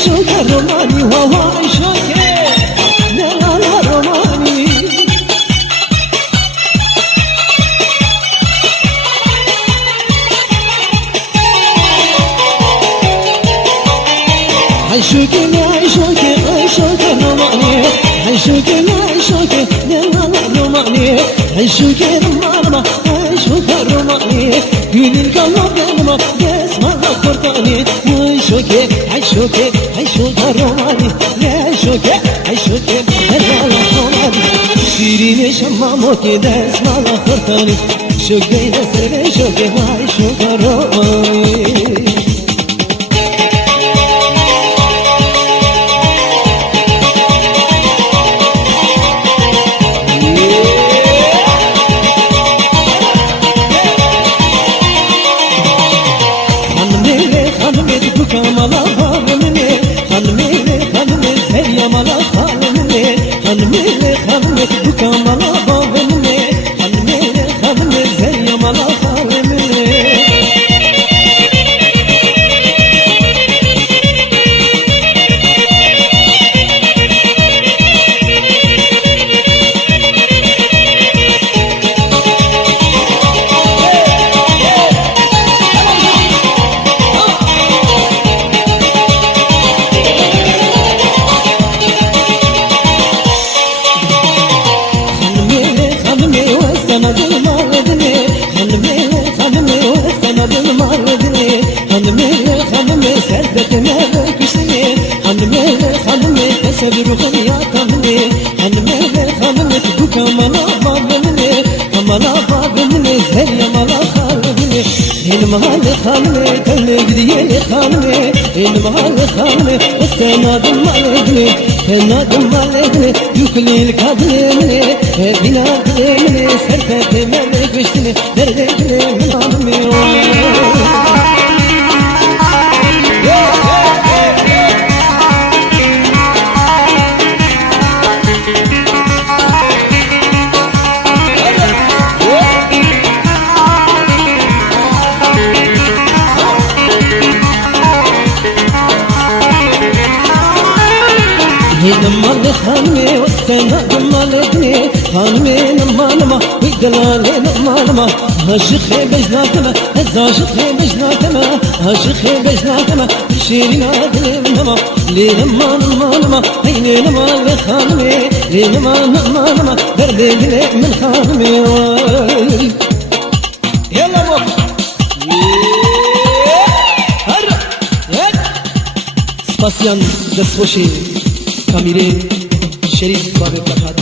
عيشوك الروماني وهو عيشوك نانا روماني عيشوك عيشوك عيشوك الروماني عيشوك عيشوك نانا روماني عيشوك الروماني عيشوك الروماني قولي القلب لما يسمع قرطاني عيشوك عيشوك عيشوك الروماني عيشوك عيشوك الروماني شيرين شماموك يسمع قرطاني شوك يسر شوك عيشوك الروماني Kamala hanımı, hanımı, hanımı, her yamala hanımı, hanımı, hanımı, bu kamala hanımı, hanımı, hanımı, her yamala hanımı. Sevruğum ya tanrı hanımı hanımı bu kamala babını kamala babını her yamala hanımı benim halı hanımı tanrı gidiyeli hanımı benim halı hanımı istenadım maledini tenadım maledini yüklil kadını binadını serpetime geçtini derdekine hanımı نمال خانمي وستنا دمالتني خانمي نمالما ويدلالي نمالما هاشخي بجناتما هزاشخي بجناتما هاشخي بجناتما شيرين عدلمنما لي نمال مالما هيني نمال خانمي لي نمال نمالما دردي لي من خانمي يلا بوك Spasyan Despoşi Kamire Şerif Babı Kakat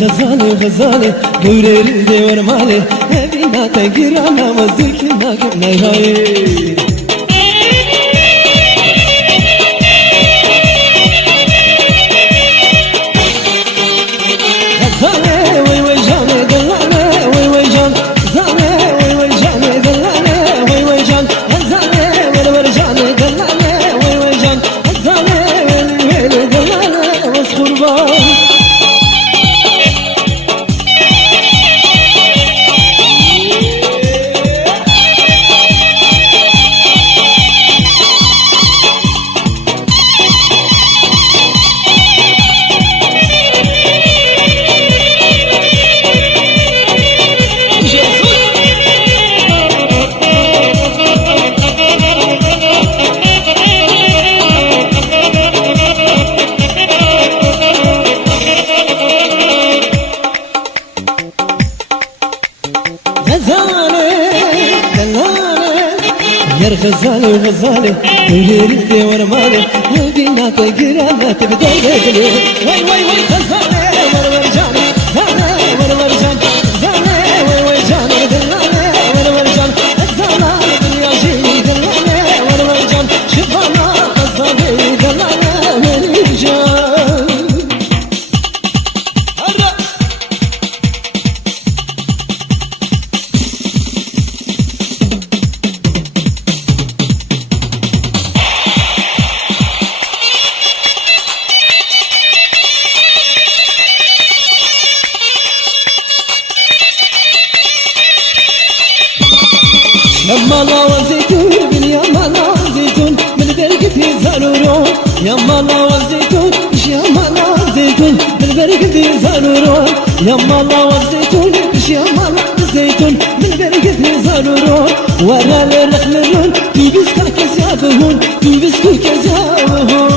غزالي غزالي قولي لي ورمالي بينا تقرانا وزيكنا قمنا هاي غزالي وي وي جاني دلالي وي وي جان غزالي وي وي جاني دلالي وي وي جان غزالي وي وي جاني دلالي وي وي جان غزالي وي وي دلالي وسخربان غزالي وليري ورمالي ودينا تقرا تبدل بدلي وي وي وي غزالي ورجاني زاني ورجان زاني وي وي جاني دلاني ورجان زاني دنيا جي دلاني ورجان شبانا غزالي دلاني ورجان يمالا والزيتون بن يمالا زيتون من بركة زانورون يمالا والزيتون مش يمالا زيتون من بركة زانورون يمالا والزيتون مش يمالا زيتون من بركة زانورون ورا الرحمن تبسك كزابهون تبسك كزابهون